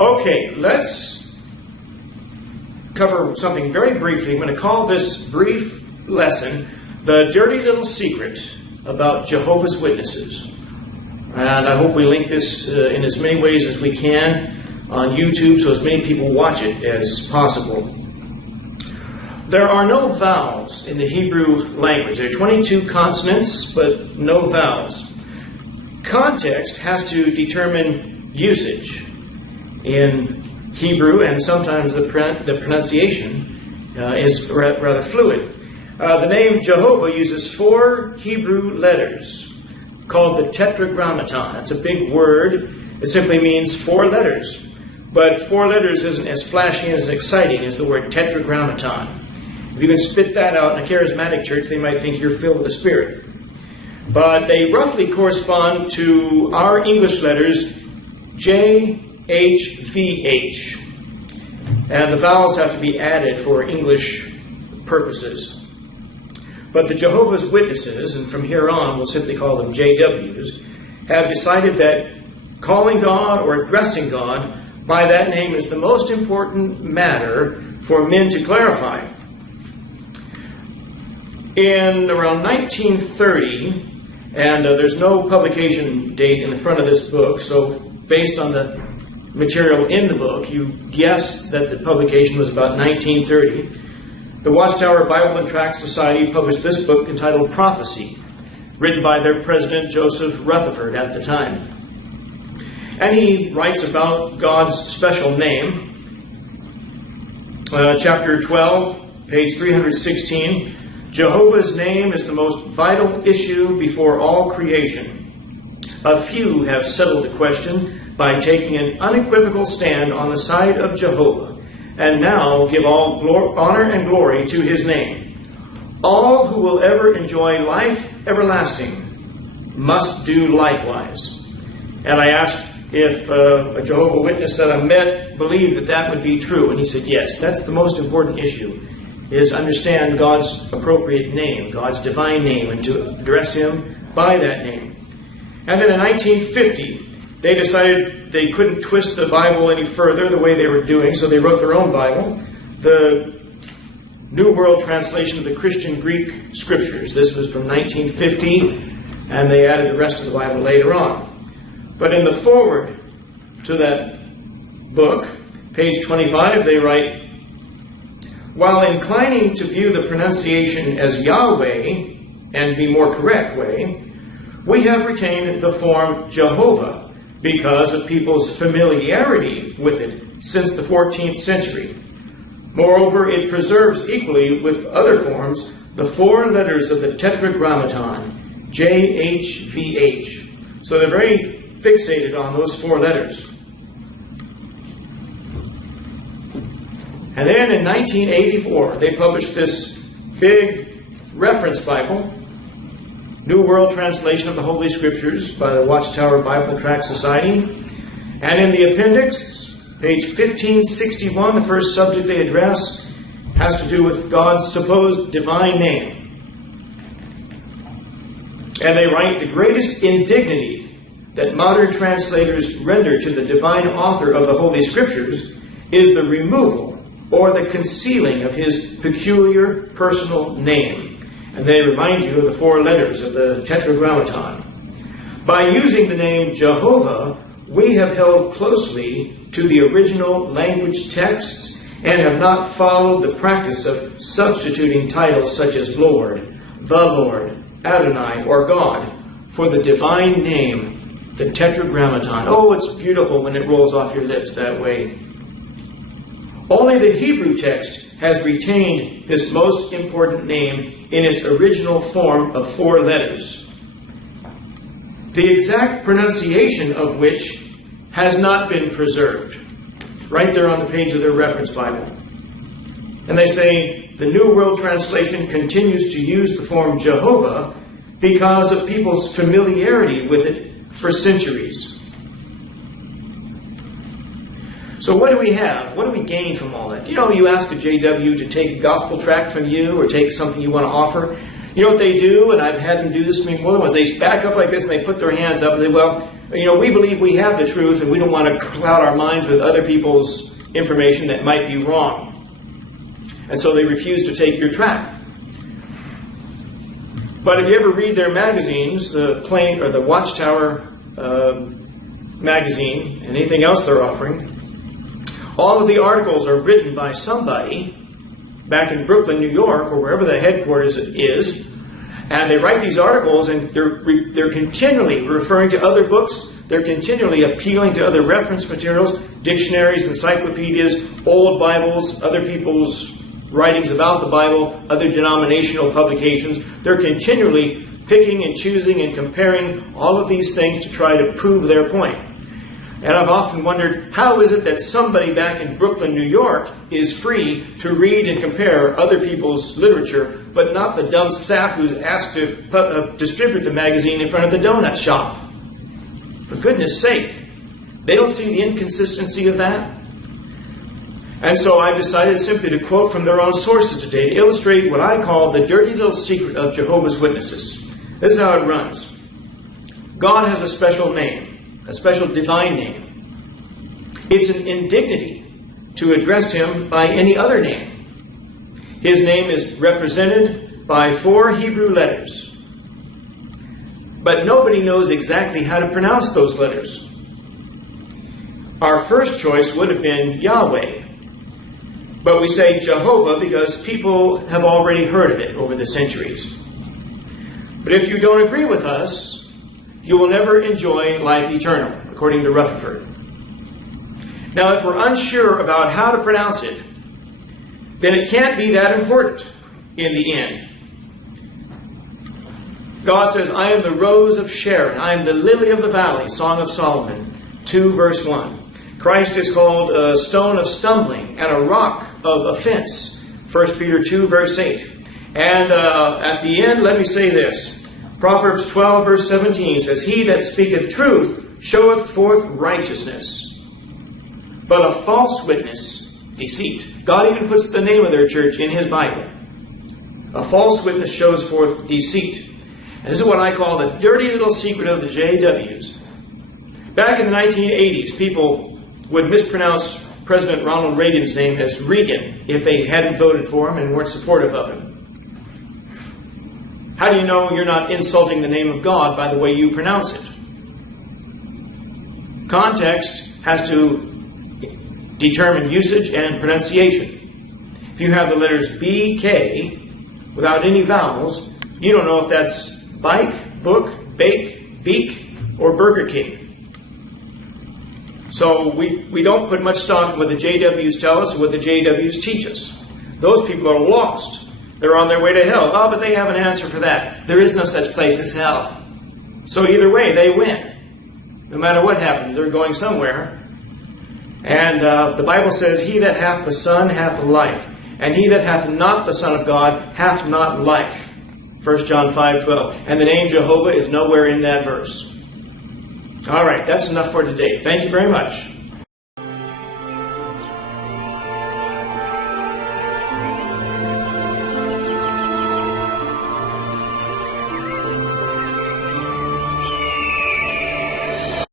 Okay, let's cover something very briefly. I'm going to call this brief lesson The Dirty Little Secret About Jehovah's Witnesses. And I hope we link this in as many ways as we can on YouTube so as many people watch it as possible. There are no vowels in the Hebrew language. There are 22 consonants, but no vowels. Context has to determine usage in Hebrew, and sometimes the pronunciation is rather fluid. The name Jehovah uses 4 Hebrew letters called the tetragrammaton. That's a big word. It simply means 4 letters. But 4 letters isn't as flashy and as exciting as the word tetragrammaton. If you can spit that out in a charismatic church, they might think you're filled with the Spirit. But they roughly correspond to our English letters J, H, V, H. And the vowels have to be added for English purposes. But the Jehovah's Witnesses, and from here on we'll simply call them JWs, have decided that calling God or addressing God by that name is the most important matter for men to clarify. In around 1930, and there's no publication date in the front of this book, so based on the material in the book, you guess that the publication was about 1930. The Watchtower Bible and Tract Society published this book entitled Prophecy, written by their president, Joseph Rutherford, at the time. And he writes about God's special name. Chapter 12, page 316, Jehovah's name is the most vital issue before all creation. A few have settled the question by taking an unequivocal stand on the side of Jehovah, and now give all honor and glory to his name. All who will ever enjoy life everlasting must do likewise. And I asked if a Jehovah Witness that I met believed that that would be true, and he said yes. That's the most important issue, is understand God's appropriate name, God's divine name, and to address him by that name. And then in 1950, they decided they couldn't twist the Bible any further the way they were doing, so they wrote their own Bible, the New World Translation of the Christian Greek Scriptures. This was from 1950, and they added the rest of the Bible later on. But in the foreword to that book, page 25, they write, while inclining to view the pronunciation as Yahweh, and the more correct way, we have retained the form Jehovah because of people's familiarity with it since the 14th century. Moreover, it preserves equally with other forms the 4 letters of the tetragrammaton, JHVH. So they're very fixated on those 4 letters. And then in 1984, they published this big reference Bible, New World Translation of the Holy Scriptures by the Watchtower Bible and Tract Society. And in the appendix, page 1561, the first subject they address has to do with God's supposed divine name. And they write, the greatest indignity that modern translators render to the divine author of the Holy Scriptures is the removal or the concealing of his peculiar personal name. And they remind you of the 4 letters of the tetragrammaton. By using the name Jehovah, we have held closely to the original language texts and have not followed the practice of substituting titles such as Lord, the Lord, Adonai, or God for the divine name, the tetragrammaton. Oh, it's beautiful when it rolls off your lips that way. Only the Hebrew text has retained this most important name in its original form of 4 letters, the exact pronunciation of which has not been preserved. Right there on the page of their reference Bible. And they say the New World Translation continues to use the form Jehovah because of people's familiarity with it for centuries. So what do we have? What do we gain from all that? You know, you ask a JW to take a gospel tract from you or take something you want to offer. You know what they do, and I've had them do this to me more than once. They back up like this and they put their hands up and say, well, we believe we have the truth and we don't want to cloud our minds with other people's information that might be wrong. And so they refuse to take your tract. But if you ever read their magazines, the Plain or the Watchtower magazine, and anything else they're offering, all of the articles are written by somebody back in Brooklyn, New York, or wherever the headquarters is, and they write these articles, and they're continually referring to other books. They're continually appealing to other reference materials, dictionaries, encyclopedias, old Bibles, other people's writings about the Bible, other denominational publications. They're continually picking and choosing and comparing all of these things to try to prove their point. And I've often wondered, how is it that somebody back in Brooklyn, New York, is free to read and compare other people's literature, but not the dumb sap who's asked to distribute the magazine in front of the donut shop? For goodness sake, they don't see the inconsistency of that? And so I decided simply to quote from their own sources today to illustrate what I call the dirty little secret of Jehovah's Witnesses. This is how it runs. God has a special name, a special divine name. It's an indignity to address him by any other name. His name is represented by 4 Hebrew letters. But nobody knows exactly how to pronounce those letters. Our first choice would have been Yahweh. But we say Jehovah because people have already heard of it over the centuries. But if you don't agree with us, you will never enjoy life eternal, according to Rutherford. Now, if we're unsure about how to pronounce it, then it can't be that important in the end. God says, I am the rose of Sharon. I am the lily of the valley, Song of Solomon, 2 verse 1. Christ is called a stone of stumbling and a rock of offense, 1 Peter 2 verse 8. And at the end, let me say this. Proverbs 12 verse 17 says, He that speaketh truth showeth forth righteousness, but a false witness, deceit. God even puts the name of their church in his Bible. A false witness shows forth deceit. And this is what I call the dirty little secret of the JWs. Back in the 1980s, people would mispronounce President Ronald Reagan's name as Reagan if they hadn't voted for him and weren't supportive of him. How do you know you're not insulting the name of God by the way you pronounce it? Context has to determine usage and pronunciation. If you have the letters B, K, without any vowels, you don't know if that's bike, book, bake, beak, or Burger King. So we don't put much stock in what the JWs tell us or what the JWs teach us. Those people are lost. They're on their way to hell. Oh, but they have an answer for that. There is no such place as hell. So either way, they win. No matter what happens, they're going somewhere. And the Bible says, He that hath the Son hath life, and he that hath not the Son of God hath not life. 1 John 5:12. And the name Jehovah is nowhere in that verse. All right, that's enough for today. Thank you very much.